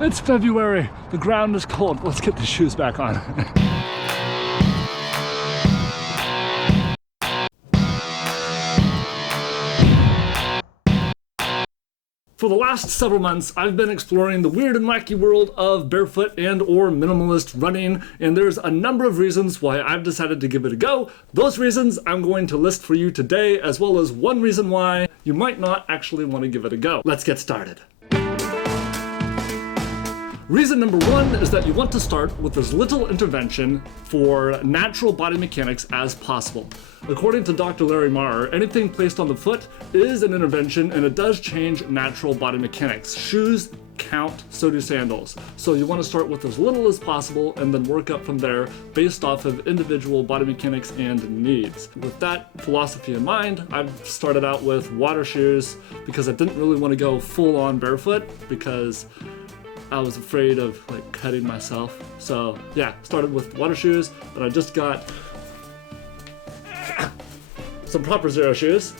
It's February. The ground is cold. Let's get the shoes back on. For the last several months, I've been exploring the weird and wacky world of barefoot and or minimalist running, and there's a number of reasons why I've decided to give it a go. Those reasons I'm going to list for you today, as well as one reason why you might not actually want to give it a go. Let's get started. Reason number one is that you want to start with as little intervention for natural body mechanics as possible. According to Dr. Larry Maher, anything placed on the foot is an intervention and it does change natural body mechanics. Shoes count, so do sandals. So you want to start with as little as possible and then work up from there based off of individual body mechanics and needs. With that philosophy in mind, I've started out with water shoes because I didn't really want to go full on barefoot because I was afraid of cutting myself. So yeah, started with water shoes, but I just got some proper zero shoes,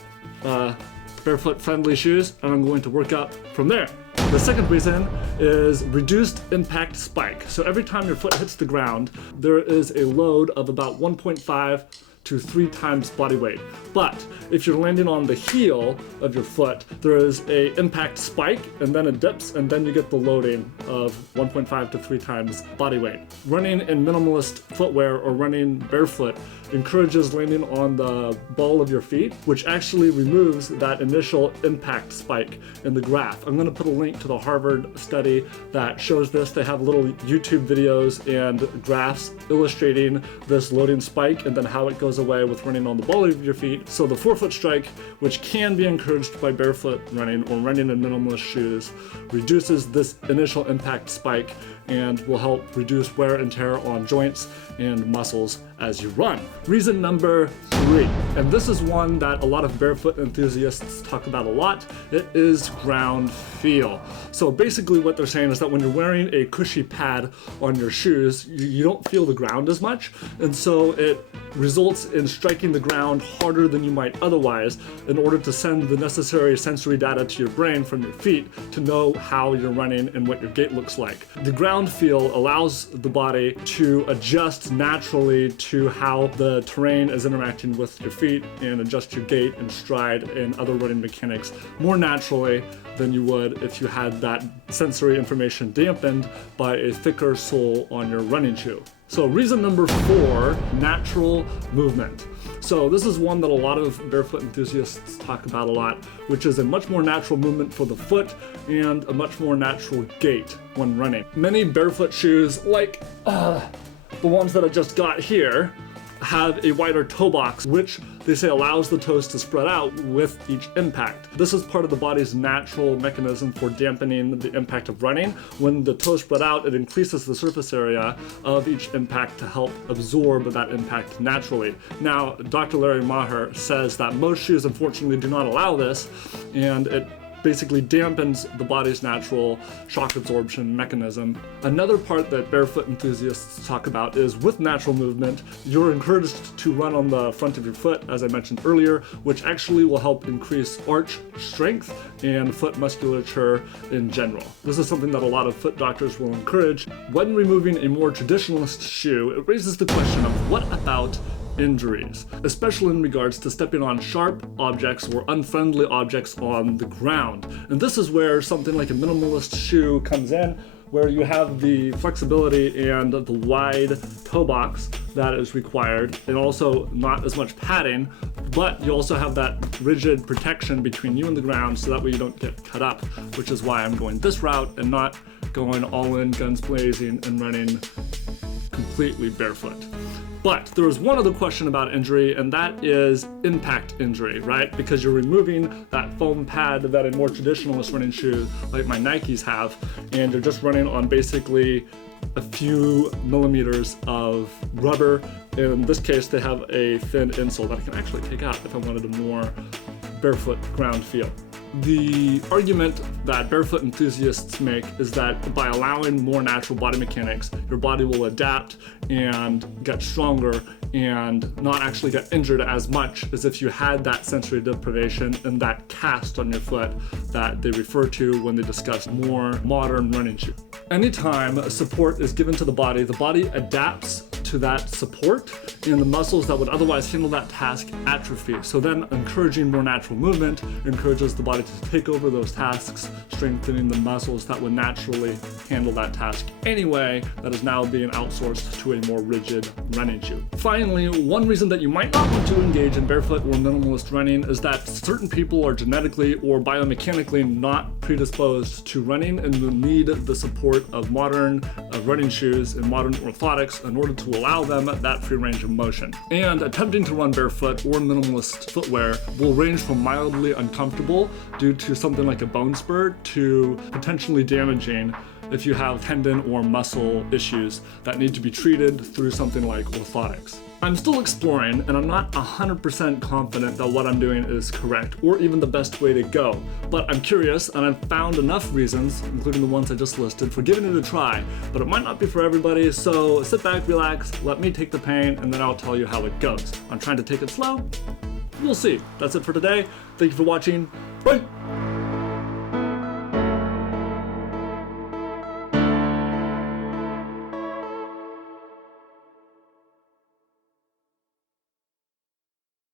barefoot friendly shoes, and I'm going to work up from there. The second reason is reduced impact spike. So every time your foot hits the ground, there is a load of about 1.5 to 3 times body weight. But if you're landing on the heel of your foot, there is a impact spike and then it dips and then you get the loading of 1.5 to 3 times body weight. Running in minimalist footwear or running barefoot encourages landing on the ball of your feet, which actually removes that initial impact spike in the graph. I'm going to put a link to the Harvard study that shows this. They have little YouTube videos and graphs illustrating this loading spike and then how it goes away with running on the ball of your feet. So the forefoot strike, which can be encouraged by barefoot running or running in minimalist shoes, reduces this initial impact spike and will help reduce wear and tear on joints and muscles as you run. Reason number 3, and this is one that a lot of barefoot enthusiasts talk about a lot, it is ground feel. So basically what they're saying is that when you're wearing a cushy pad on your shoes, you don't feel the ground as much, and so it results in striking the ground harder than you might otherwise in order to send the necessary sensory data to your brain from your feet to know how you're running and what your gait looks like. The ground feel allows the body to adjust naturally to how the terrain is interacting with your feet and adjust your gait and stride and other running mechanics more naturally than you would if you had that sensory information dampened by a thicker sole on your running shoe. So reason number 4, natural movement. So this is one that a lot of barefoot enthusiasts talk about a lot, which is a much more natural movement for the foot and a much more natural gait when running. Many barefoot shoes, like the ones that I just got here, have a wider toe box, which they say allows the toes to spread out with each impact. This is part of the body's natural mechanism for dampening the impact of running. When the toes spread out, it increases the surface area of each impact to help absorb that impact naturally. Now, Dr. Larry Maher says that most shoes unfortunately do not allow this, and it basically dampens the body's natural shock absorption mechanism. Another part that barefoot enthusiasts talk about is with natural movement, you're encouraged to run on the front of your foot, as I mentioned earlier, which actually will help increase arch strength and foot musculature in general. This is something that a lot of foot doctors will encourage. When removing a more traditionalist shoe, it raises the question of what about injuries, especially in regards to stepping on sharp objects or unfriendly objects on the ground. And this is where something like a minimalist shoe comes in, where you have the flexibility and the wide toe box that is required, and also not as much padding, but you also have that rigid protection between you and the ground so that way you don't get cut up, which is why I'm going this route and not going all in, guns blazing, and running completely barefoot. But there is one other question about injury, and that is impact injury, right? Because you're removing that foam pad that a more traditionalist running shoe like my Nikes have, and you're just running on basically a few millimeters of rubber. In this case, they have a thin insole that I can actually take out if I wanted a more barefoot ground feel. The argument that barefoot enthusiasts make is that by allowing more natural body mechanics, your body will adapt and get stronger and not actually get injured as much as if you had that sensory deprivation and that cast on your foot that they refer to when they discuss more modern running shoes. Anytime support is given to the body adapts to that support, and the muscles that would otherwise handle that task atrophy. So then encouraging more natural movement encourages the body to take over those tasks, strengthening the muscles that would naturally handle that task anyway, that is now being outsourced to a more rigid running shoe. Finally, one reason that you might not want to engage in barefoot or minimalist running is that certain people are genetically or biomechanically not predisposed to running and will need the support of modern running shoes and modern orthotics in order to allow them that free range of motion. And attempting to run barefoot or minimalist footwear will range from mildly uncomfortable due to something like a bone spur to potentially damaging if you have tendon or muscle issues that need to be treated through something like orthotics. I'm still exploring, and I'm not 100% confident that what I'm doing is correct or even the best way to go, but I'm curious and I've found enough reasons, including the ones I just listed, for giving it a try, but it might not be for everybody, so sit back, relax, let me take the pain, and then I'll tell you how it goes. I'm trying to take it slow. We'll see. That's it for today. Thank you for watching. Bye!